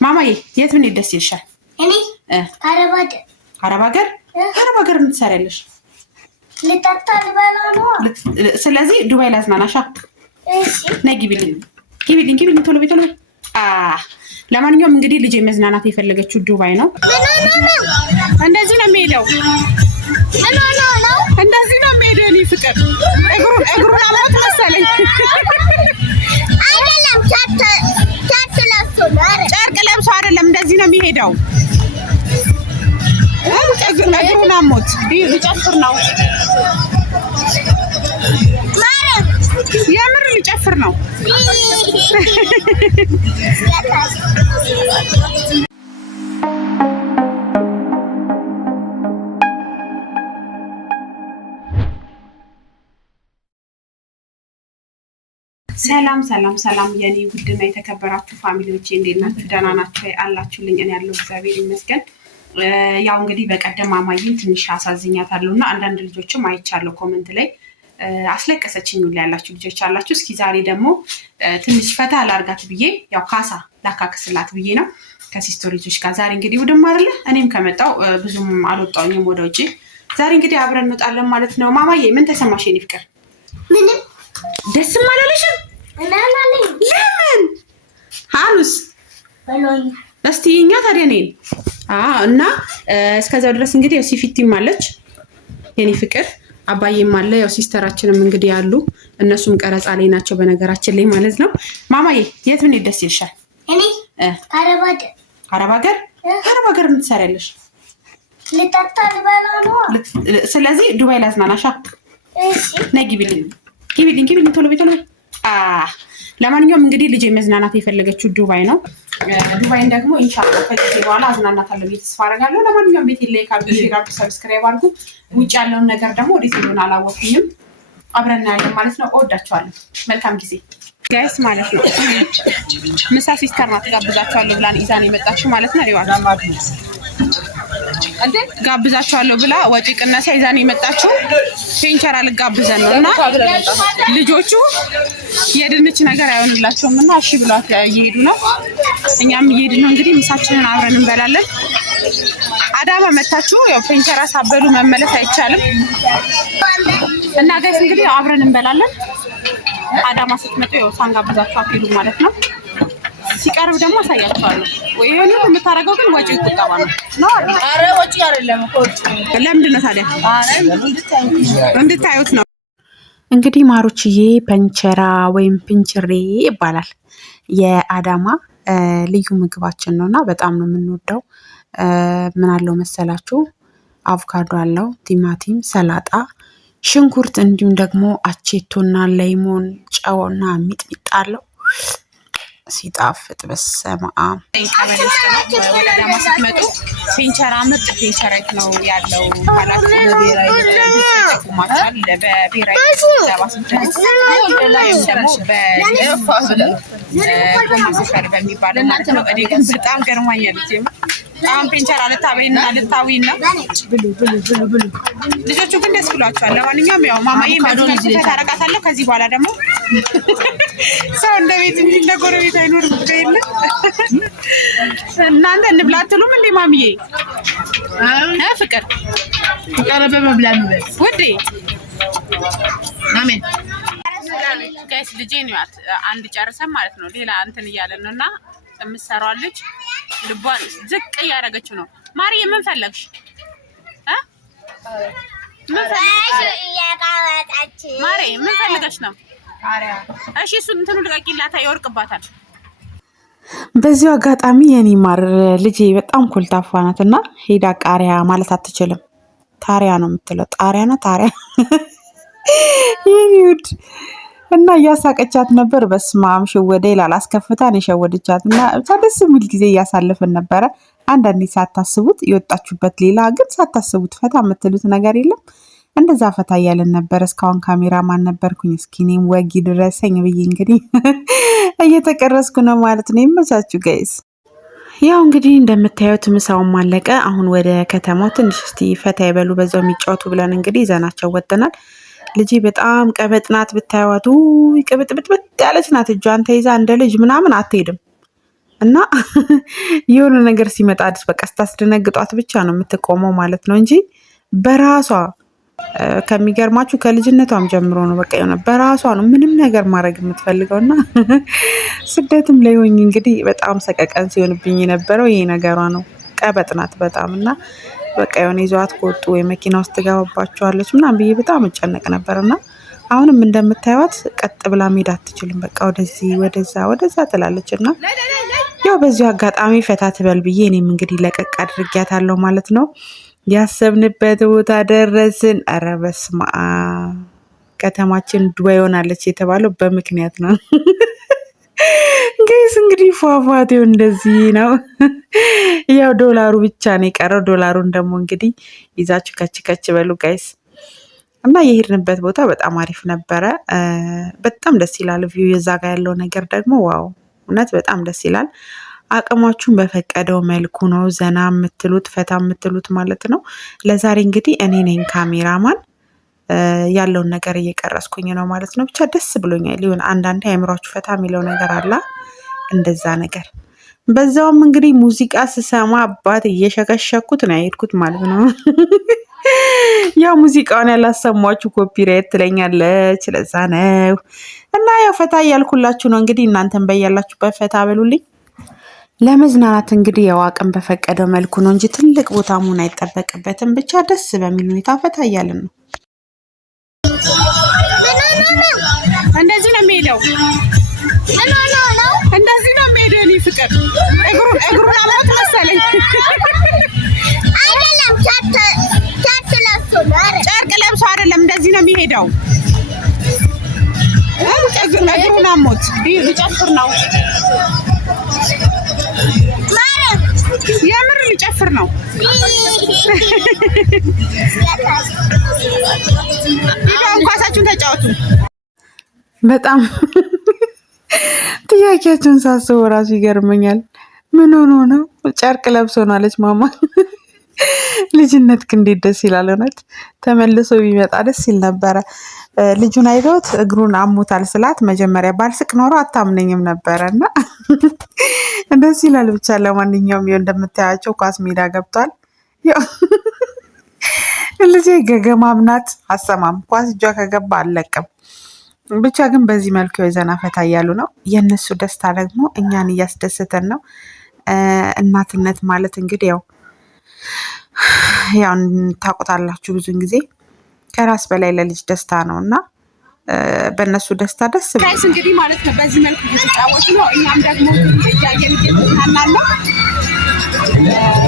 ማማዬ የት ምን ደስ ይልሻል? እኔ አረብ ሀገር ምን ትሰሪያለሽ? ልጠጣ ልበላ ነው። ስለዚህ ዱባይ ላዝናናሻ። እሺ ነይ ግቢልኝ ቶሎ በይ። ለማንኛውም እንግዲህ ልጄ መዝናናት የፈለገችው ዱባይ ነው። እንደዚህ ነው የሚሄደው። እንደዚህ ነው የሚሄደው። እኔ ፍቅር እግሩን አሞት መሰለኝ። አይደለም ጨርቅ ለብሶ አይደለም፣ እንደዚህ ነው የሚሄደው። እግሩን አሞት ሊጨፍር ነው። የምር ሊጨፍር ነው። ሰላም የኔ ውድና የተከበራችሁ ፋሚሊዎቼ እንዴት ናችሁ? ደህና ናችሁ አላችሁልኝ? እኔ ያለው እግዚአብሔር ይመስገን። ያው እንግዲህ በቀደም ማማዬን ትንሽ አሳዝኛታለሁ እና አንዳንድ ልጆችም አይቻለሁ ኮመንት ላይ አስለቀሰችኝ ሁሉ ያላችሁ ልጆች አላችሁ። እስኪ ዛሬ ደግሞ ትንሽ ፈታ ላርጋት ብዬ ያው ካሳ ላካክስላት ብዬ ነው ከሲስቶር ልጆች ጋር ዛሬ እንግዲህ ውድም አይደለ እኔም ከመጣው ብዙም አልወጣሁኝም ወደ ውጪ። ዛሬ እንግዲህ አብረን እንወጣለን ማለት ነው። ማማዬ ምን ተሰማሽ? የኔ ፍቅር ምንም ደስም አላለሽም? ለምን ሀኑስ እስቲ እኛ ታዲያ ነን እና እስከዛው ድረስ እንግዲህ ያው ሲፊቲም አለች የኔ ፍቅር፣ አባዬም አለ፣ ያው ሲስተራችንም እንግዲህ ያሉ እነሱም ቀረጻ ላይ ናቸው በነገራችን ላይ ማለት ነው። ማማዬ የት ምን ደስ ይልሻል? እኔ አረብ ሀገር ምን ትሰሪያለሽ? ልጠጣ ልበላ ነው። ስለዚህ ዱባይ ላዝናናሻ። እሺ ነይ ግቢልኝ ቶሎ በይ። ለማንኛውም እንግዲህ ልጄ መዝናናት የፈለገችው ዱባይ ነው። ዱባይን ደግሞ ኢንሻአላህ ከጊዜ በኋላ አዝናናታለሁ ብዬ ተስፋ አደርጋለሁ። ለማንኛውም ቤት ላይ ካርዱ ሼር አድርጉ፣ ሰብስክራይብ አድርጉ። ውጭ ያለውን ነገር ደግሞ ወዴት እንደሆነ አላወኩኝም። አብረን እናያለን ማለት ነው። እወዳችኋለሁ። መልካም ጊዜ ጋይስ ማለት ነው። ምሳ ሲስተር ናት ጋብዛችኋለሁ ብላን ይዛን የመጣችው ማለት ነው። ይዋል እንዴ ጋብዛችኋለሁ ብላ ወጪ ቅነሳ ይዛን የመጣችው ፔንቸራ ልጋብዘን ነው እና ልጆቹ የድንች ነገር አይሆንላቸውም እና እሺ ብሏት እየሄዱ ነው። እኛም እየሄድን ነው። እንግዲህ ምሳችንን አብረን እንበላለን። አዳማ መታችሁ ያው ፔንቸራ ሳበሉ መመለስ አይቻልም እና ጋይስ እንግዲህ አብረን እንበላለን። አዳማ ስትመጡ ያው ሳንጋብዛችሁ አትሄዱ ማለት ነው። ሲቀርብ ደግሞ አሳያችኋለሁ። ወይኔ የምታረገው ግን ወጪ ቁጠባ ነው። አረ ወጪ አይደለም እኮ ለምንድን ነው ታዲያ? እንድታዩት ነው። እንግዲህ ማሮችዬ ፔንቸራ ወይም ፒንችሬ ይባላል። የአዳማ ልዩ ምግባችን ነውና በጣም ነው የምንወደው። ምን አለው መሰላችሁ? አቮካዶ አለው፣ ቲማቲም፣ ሰላጣ፣ ሽንኩርት እንዲሁም ደግሞ አቼቶና ሌሞን፣ ጨውና ሚጥሚጣ አለው። ሲጣፍጥ በሰማአ ቀበሌ ውስጥ ነው። ወደ አዳማ ስትመጡ ፔንቸራ ምርጥ ፔንቸራ ነው ያለው ማለት ነው። በብሔራዊ በሚባለው ማለት ነው። እኔ ግን በጣም ገርማኛለች። አሁን ፔንቸራ ልታበይና ልታዊና ብሉ ልጆቹ ግን ደስ ብሏቸዋል። ለማንኛውም ያው ማማዬ ማዶን ታረቃታለሁ። ከዚህ በኋላ ደግሞ ሰው እንደ ቤት እንጂ እንደ ጎረቤት አይኖርም። በይል እናንተ እንብላ አትሉም እንዴ ማሚዬ? ፍቅር ቀረበ መብላን ነው ውዴ። አሜን ጋይስ ልጄ ነው አንድ ጨርሰን ማለት ነው። ሌላ እንትን እያለን ነውና የምትሰራው ልጅ ልቧን ዝቅ እያደረገችው ነው። ማርዬ ምን ፈለግሽ? ማርዬ ምን ፈልገሽ ነው? እሺ እሱን እንትኑ ልቀቂላታ፣ ይወርቅባታል። በዚሁ አጋጣሚ የኔ ማር ልጄ በጣም ኮልታፋ ናት እና ሄዳ ቃሪያ ማለት አትችልም። ታሪያ ነው የምትለው። ጣሪያና ታሪያ የኔ ውድ እና እያሳቀቻት ነበር። በስማም ሽወደ ይላል አስከፍታን የሸወደቻት እና ብቻ ደስ የሚል ጊዜ እያሳለፍን ነበረ። አንዳንዴ ሳታስቡት የወጣችሁበት ሌላ ግን ሳታስቡት ፈታ የምትሉት ነገር የለም። እንደዛ ፈታ እያለን ነበር። እስካሁን ካሜራማን ነበርኩኝ። እስኪ እኔም ወጊ ድረሰኝ ብዬ እንግዲህ እየተቀረስኩ ነው ማለት ነው። ይመቻችሁ ጋይስ። ያው እንግዲህ እንደምታዩት ምሳውን ማለቀ። አሁን ወደ ከተማው ትንሽ እስቲ ፈታ ይበሉ በዛው የሚጫወቱ ብለን እንግዲህ ይዘናቸው ወጥተናል። ልጅ በጣም ቀበጥ ናት። ብታዩት ቅብጥብጥብጥ ያለች ናት። እጇን ተይዛ እንደ ልጅ ምናምን አትሄድም እና የሆነ ነገር ሲመጣ አዲስ በቃ ስታስደነግጧት ብቻ ነው የምትቆመው ማለት ነው እንጂ በራሷ ከሚገርማችሁ ከልጅነቷም ጀምሮ ነው በቃ የሆነ በራሷ ነው ምንም ነገር ማድረግ የምትፈልገው እና ስደትም ላይ ሆኜ እንግዲህ በጣም ሰቀቀን ሲሆንብኝ የነበረው ይሄ ነገሯ ነው። ቀበጥ ናት በጣም እና በቃ የሆነ ይዘዋት ከወጡ ወይ መኪና ውስጥ ትገባባቸዋለች ምናምን ብዬ በጣም እጨነቅ ነበር እና አሁንም እንደምታዩት ቀጥ ብላ መሄድ አትችልም። በቃ ወደዚህ ወደዛ ትላለች እና ያው በዚሁ አጋጣሚ ፈታ ትበል ብዬ እኔም እንግዲህ ለቀቅ አድርጊያታለሁ ማለት ነው። ያሰብንበት ቦታ ደረስን። ኧረ በስመ አብ ከተማችን ዱባይ ሆናለች የተባለው በምክንያት ነው። ጋይስ እንግዲህ ፏፏቴው እንደዚህ ነው። ያው ዶላሩ ብቻ ነው የቀረው። ዶላሩን ደግሞ እንግዲህ ይዛችሁ ከች በሉ ጋይስ። እና የሄድንበት ቦታ በጣም አሪፍ ነበረ። በጣም ደስ ይላል ቪው። የዛ ጋር ያለው ነገር ደግሞ ዋው እውነት በጣም ደስ ይላል። አቅማችሁን በፈቀደው መልኩ ነው ዘና የምትሉት ፈታ የምትሉት ማለት ነው። ለዛሬ እንግዲህ እኔ ነኝ ካሜራማን ያለውን ነገር እየቀረስኩኝ ነው ማለት ነው። ብቻ ደስ ብሎኛል። ሊሆን አንዳንዴ አእምሯችሁ ፈታ የሚለው ነገር አላ እንደዛ ነገር። በዛውም እንግዲህ ሙዚቃ ስሰማ አባት እየሸከሸኩት ነው የሄድኩት ማለት ነው። ያው ሙዚቃውን ያላሰማችሁ ኮፒራይት ትለኛለች፣ ለዛ ነው። እና ያው ፈታ እያልኩላችሁ ነው እንግዲህ እናንተን በያላችሁበት ፈታ በሉልኝ። ለመዝናናት እንግዲህ ያው አቅም በፈቀደው መልኩ ነው እንጂ ትልቅ ቦታ መሆን አይጠበቅበትም። ብቻ ደስ በሚል ሁኔታ ፈታ እያልን ነው። እንደዚህ ነው የሚሄደው፣ እንደዚህ ነው የሚሄደው። እኔ ፍቅር እግሩን አሞት መሰለኝ። ጨርቅ ለብሶ አይደለም፣ እንደዚህ ነው የሚሄደው። እግሩን አሞት ሊጨፍር ነው፣ የምር ሊጨፍር ነው። ኳሳችሁን ተጫወቱ። በጣም ጥያቄያችሁን ሳስበው ራሱ ይገርመኛል። ምን ሆኖ ነው ጨርቅ ለብሶ ነው አለች ማማ። ልጅነት ግን እንዴት ደስ ይላል! እውነት ተመልሶ ቢመጣ ደስ ይል ነበረ። ልጁን አይተውት እግሩን አሞታል ስላት መጀመሪያ ባልስቅ ኖሮ አታምነኝም ነበረ እና ደስ ይላል። ብቻ ለማንኛውም ይኸው እንደምታያቸው ኳስ ሜዳ ገብቷል። ልጄ ገገማም ናት፣ አሰማም ኳስ እጇ ከገባ አልለቅም። ብቻ ግን በዚህ መልኩ የዘና ፈታ እያሉ ነው። የእነሱ ደስታ ደግሞ እኛን እያስደሰተን ነው። እናትነት ማለት እንግዲህ ያው ታውቁታላችሁ ብዙን ጊዜ ከራስ በላይ ለልጅ ደስታ ነው እና በእነሱ ደስታ ደስ ጋይስ እንግዲህ ማለት ነው። በዚህ መልኩ እየተጫወቱ ነው። እኛም ደግሞ እያየን እየተዝናናን ነው።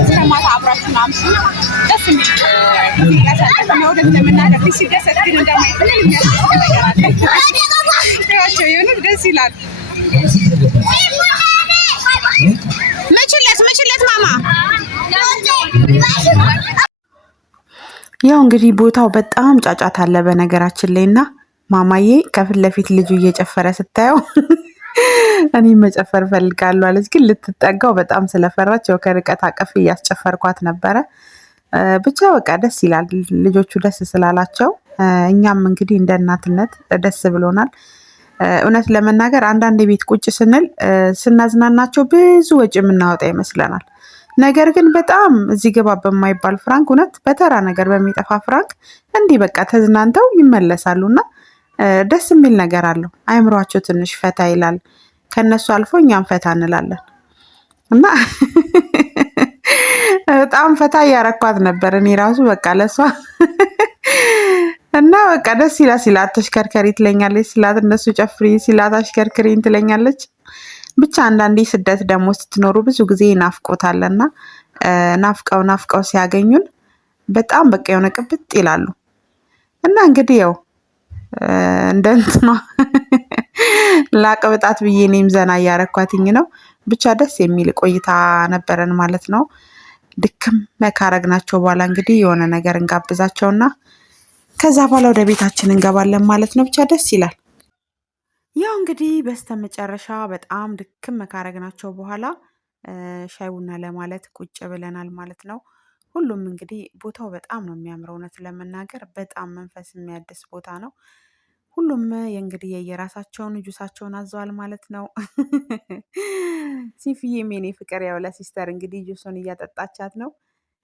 እስከ ማታ አብራችሁን አምሹ። ደስ የሚል ያሳለፍ ነው። ወደ ለምናደርግ ሲደሰት ግን እንደማየት ምን የሚያስደስት ነገር አለ? ያቸው የሆነ ደስ ይላል። ምችለት ማማ ያው እንግዲህ ቦታው በጣም ጫጫታ አለ በነገራችን ላይ እና ማማዬ ከፊት ለፊት ልጁ እየጨፈረ ስታየው እኔ መጨፈር ፈልጋለሁ አለች። ግን ልትጠጋው በጣም ስለፈራች ያው ከርቀት አቀፍ እያስጨፈርኳት ነበረ። ብቻ በቃ ደስ ይላል ልጆቹ ደስ ስላላቸው፣ እኛም እንግዲህ እንደ እናትነት ደስ ብሎናል። እውነት ለመናገር አንዳንድ ቤት ቁጭ ስንል ስናዝናናቸው ብዙ ወጪ የምናወጣ ይመስለናል። ነገር ግን በጣም እዚህ ገባ በማይባል ፍራንክ እውነት በተራ ነገር በሚጠፋ ፍራንክ እንዲህ በቃ ተዝናንተው ይመለሳሉ እና ደስ የሚል ነገር አለው። አይምሯቸው ትንሽ ፈታ ይላል። ከነሱ አልፎ እኛም ፈታ እንላለን እና በጣም ፈታ እያረኳት ነበር እኔ ራሱ በቃ ለሷ እና በቃ ደስ ይላል። ሲላት ተሽከርከሪ ትለኛለች፣ ሲላት እነሱ ጨፍሪ፣ ሲላት አሽከርክሪኝ ትለኛለች። ብቻ አንዳንዴ ስደት ደግሞ ስትኖሩ ብዙ ጊዜ ናፍቆታልና ናፍቀው ሲያገኙን በጣም በቃ የሆነ ቅብጥ ይላሉ እና እንግዲህ ያው እንደ እንትኗ ላቅብጣት ብዬ እኔም ዘና እያረኳትኝ ነው። ብቻ ደስ የሚል ቆይታ ነበረን ማለት ነው። ድክም ካረግናቸው በኋላ እንግዲህ የሆነ ነገር እንጋብዛቸውና ከዛ በኋላ ወደ ቤታችን እንገባለን ማለት ነው። ብቻ ደስ ይላል። ያው እንግዲህ በስተመጨረሻ በጣም ድክም ካረግናቸው በኋላ ሻይ ቡና ለማለት ቁጭ ብለናል ማለት ነው። ሁሉም እንግዲህ ቦታው በጣም ነው የሚያምረው። እውነት ለመናገር በጣም መንፈስ የሚያድስ ቦታ ነው። ሁሉም እንግዲህ የየራሳቸውን ጁሳቸውን አዘዋል ማለት ነው። ሲፊዬም የኔ ፍቅር ያው ለሲስተር እንግዲህ ጁሱን እያጠጣቻት ነው።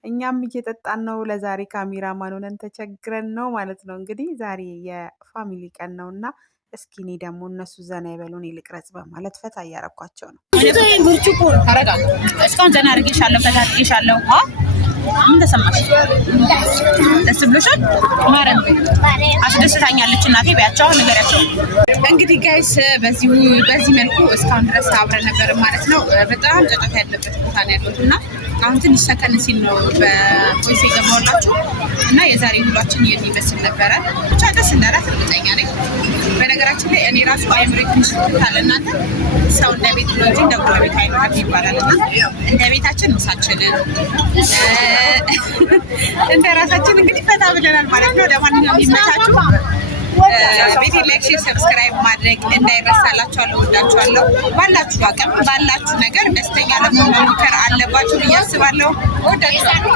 እኛም እየጠጣን ነው። ለዛሬ ካሜራማን ሆነን ተቸግረን ነው ማለት ነው። እንግዲህ ዛሬ የፋሚሊ ቀን ነው እና እስኪ እኔ ደግሞ እነሱ ዘና ይበሉን ልቅረጽ በማለት ፈታ እያረኳቸው ነው። ብርጭቆ አረጋለሁ። እስካሁን ዘና አድርጌሻለሁ፣ ፈታ አድርጌሻለሁ። ምን ተሰማሽ? ደስ ብሎሻል? ማረም አስደስታኛለች እናቴ። ቢያቸው ነገራቸው። እንግዲህ ጋይስ በዚህ መልኩ እስካሁን ድረስ አብረን ነበር ማለት ነው። በጣም ጫጫታ ያለበት ቦታ ነው ያለሁት እና አሁን ትንሽ ሰከን ሲል ነው በቮይስ የገባሁላችሁ እና የዛሬ ውሏችን ይህን ይመስል ነበረ። ብቻ ደስ እንዳላት እርግጠኛ ነኝ። በነገራችን ላይ እኔ ራሱ አይምሬ ትንሽ ታለ እናንተ ሰው እንደ ቤት ነው እንጂ እንደ ጎረቤት አይኖርም ይባላል እና እንደ ቤታችን ምሳችንን እንደ ራሳችን እንግዲህ ፈታ ብለናል ማለት ነው። ለማንኛውም ይመቻችሁ። ቤቴ ላይክ፣ ሼር፣ ሰብስክራይብ ማድረግ እንዳይረሳላችኋለሁ። ወዳችኋለሁ። ባላችሁ አቅም ባላችሁ ነገር ደስተኛ ለመሆን መሞከር አለባችሁ ብዬ አስባለሁ። ወዳችኋለሁ።